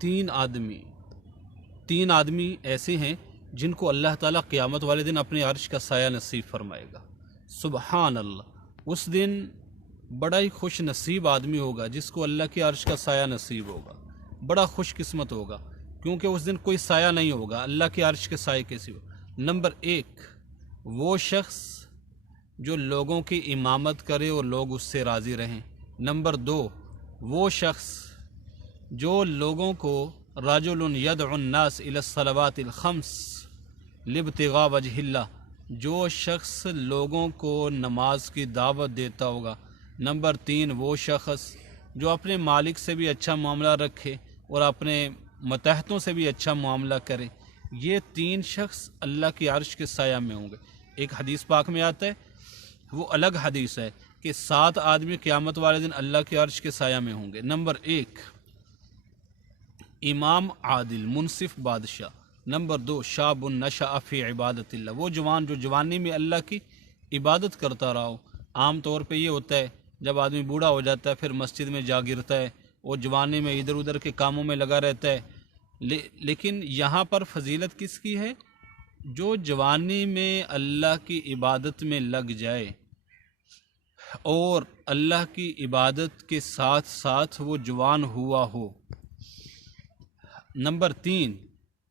تین آدمی ایسے ہیں جن کو اللہ تعالیٰ قیامت والے دن اپنے عرش کا سایہ نصیب فرمائے گا۔ سبحان اللہ، اس دن بڑا ہی خوش نصیب آدمی ہوگا جس کو اللہ کے عرش کا سایہ نصیب ہوگا، بڑا خوش قسمت ہوگا، کیونکہ اس دن کوئی سایہ نہیں ہوگا اللہ کے عرش کے سائے کے سوا۔ نمبر 1، وہ شخص جو لوگوں کی امامت کرے اور لوگ اس سے راضی رہیں۔ نمبر 2، وہ شخص جو لوگوں کو رجل یدعو الناس الی الصلوات الخمس لابتغاء وجہ اللہ، جو شخص لوگوں کو نماز کی دعوت دیتا ہوگا۔ نمبر 3، وہ شخص جو اپنے مالک سے بھی اچھا معاملہ رکھے اور اپنے متحدوں سے بھی اچھا معاملہ کرے۔ یہ 3 شخص اللہ کے عرش کے سایہ میں ہوں گے۔ ایک حدیث پاک میں آتا ہے، وہ الگ حدیث ہے کہ 7 آدمی قیامت والے دن اللہ کے عرش کے سایہ میں ہوں گے۔ نمبر 1، امام عادل منصف بادشاہ۔ نمبر 2، شاب نشأ فی عبادت اللہ، وہ جوان جو جوانی میں اللہ کی عبادت کرتا رہا ہو۔ عام طور پہ یہ ہوتا ہے جب آدمی بوڑھا ہو جاتا ہے پھر مسجد میں جا گرتا ہے، وہ جوانی میں ادھر ادھر کے کاموں میں لگا رہتا ہے، لیکن یہاں پر فضیلت کس کی ہے؟ جو جوانی میں اللہ کی عبادت میں لگ جائے اور اللہ کی عبادت کے ساتھ ساتھ وہ جوان ہوا ہو۔ نمبر 3،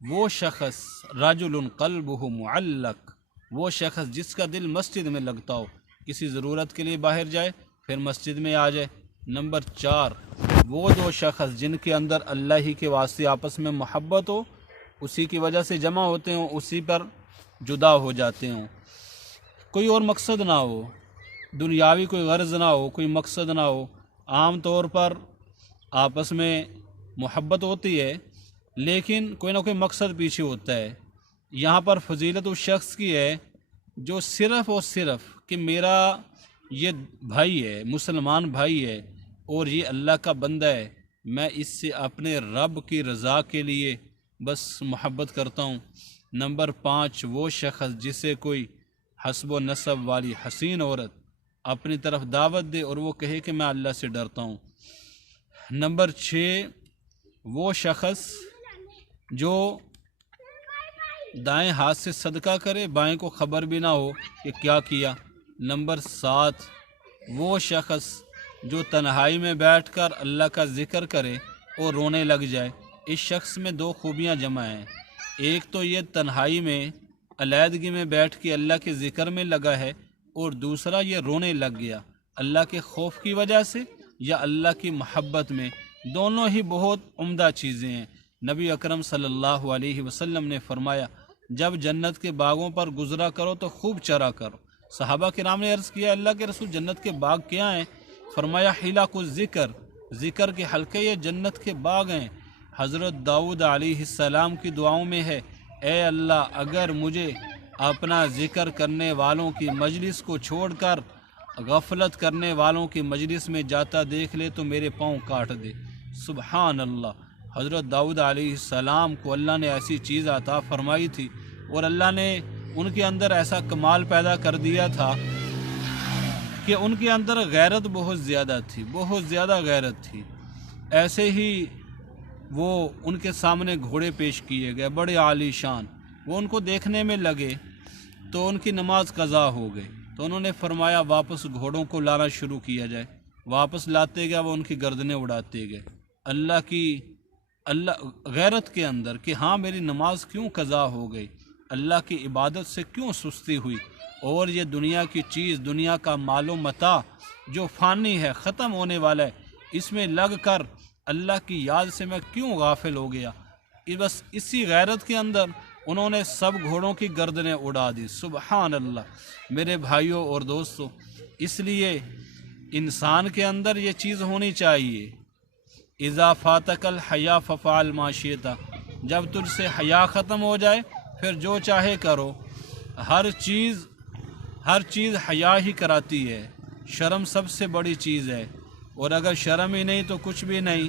وہ شخص رجل قلبہ معلق، وہ شخص جس کا دل مسجد میں لگتا ہو، کسی ضرورت کے لیے باہر جائے پھر مسجد میں آ جائے۔ نمبر 4، وہ 2 شخص جن کے اندر اللہ ہی کے واسطے آپس میں محبت ہو، اسی کی وجہ سے جمع ہوتے ہوں، اسی پر جدا ہو جاتے ہوں، کوئی اور مقصد نہ ہو، دنیاوی کوئی غرض نہ ہو، کوئی مقصد نہ ہو۔ عام طور پر آپس میں محبت ہوتی ہے لیکن کوئی نہ کوئی مقصد پیچھے ہوتا ہے۔ یہاں پر فضیلت اس شخص کی ہے جو صرف اور صرف کہ میرا یہ بھائی ہے، مسلمان بھائی ہے اور یہ اللہ کا بندہ ہے، میں اس سے اپنے رب کی رضا کے لیے بس محبت کرتا ہوں۔ نمبر 5، وہ شخص جسے کوئی حسب و نسب والی حسین عورت اپنی طرف دعوت دے اور وہ کہے کہ میں اللہ سے ڈرتا ہوں۔ نمبر 6، وہ شخص جو دائیں ہاتھ سے صدقہ کرے بائیں کو خبر بھی نہ ہو کہ کیا کیا۔ نمبر 7، وہ شخص جو تنہائی میں بیٹھ کر اللہ کا ذکر کرے اور رونے لگ جائے۔ اس شخص میں 2 خوبیاں جمع ہیں، ایک تو یہ تنہائی میں علیحدگی میں بیٹھ کے اللہ کے ذکر میں لگا ہے، اور دوسرا یہ رونے لگ گیا اللہ کے خوف کی وجہ سے یا اللہ کی محبت میں۔ دونوں ہی بہت عمدہ چیزیں ہیں۔ نبی اکرم صلی اللہ علیہ وسلم نے فرمایا، جب جنت کے باغوں پر گزرا کرو تو خوب چرا کرو۔ صحابہ کرام نے عرض کیا، اللہ کے رسول جنت کے باغ کیا ہیں؟ فرمایا، حلق الذکر، ذکر کے حلقے یہ جنت کے باغ ہیں۔ حضرت داؤد علیہ السلام کی دعاؤں میں ہے، اے اللہ اگر مجھے اپنا ذکر کرنے والوں کی مجلس کو چھوڑ کر غفلت کرنے والوں کی مجلس میں جاتا دیکھ لے تو میرے پاؤں کاٹ دے۔ سبحان اللہ، حضرت داؤد علیہ السلام کو اللہ نے ایسی چیز عطا فرمائی تھی اور اللہ نے ان کے اندر ایسا کمال پیدا کر دیا تھا کہ ان کے اندر غیرت بہت زیادہ تھی، بہت زیادہ غیرت تھی۔ ایسے ہی وہ ان کے سامنے گھوڑے پیش کیے گئے بڑے عالی شان، وہ ان کو دیکھنے میں لگے تو ان کی نماز قضا ہو گئی، تو انہوں نے فرمایا واپس گھوڑوں کو لانا شروع کیا جائے۔ واپس لاتے گئے وہ ان کی گردنیں اڑاتے گئے اللہ غیرت کے اندر کہ ہاں میری نماز کیوں قضا ہو گئی، اللہ کی عبادت سے کیوں سستی ہوئی، اور یہ دنیا کی چیز، دنیا کا مال و متاع جو فانی ہے، ختم ہونے والا ہے، اس میں لگ کر اللہ کی یاد سے میں کیوں غافل ہو گیا۔ بس اسی غیرت کے اندر انہوں نے سب گھوڑوں کی گردنیں اڑا دی۔ سبحان اللہ میرے بھائیوں اور دوستوں، اس لیے انسان کے اندر یہ چیز ہونی چاہیے، اذا فاتک الحیا ففعل ما شئت، جب تجھ سے حیا ختم ہو جائے پھر جو چاہے کرو۔ ہر چیز حیا ہی کراتی ہے، شرم سب سے بڑی چیز ہے، اور اگر شرم ہی نہیں تو کچھ بھی نہیں۔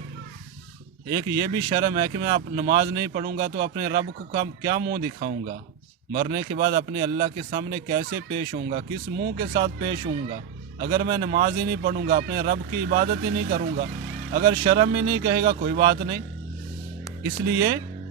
ایک یہ بھی شرم ہے کہ میں نماز نہیں پڑھوں گا تو اپنے رب کو کیا منہ دکھاؤں گا، مرنے کے بعد اپنے اللہ کے سامنے کیسے پیش ہوں گا، کس منہ کے ساتھ پیش ہوں گا، اگر میں نماز ہی نہیں پڑھوں گا، اپنے رب کی عبادت ہی نہیں کروں گا۔ اگر شرم ہی نہیں کہے گا کوئی بات نہیں، اس لیے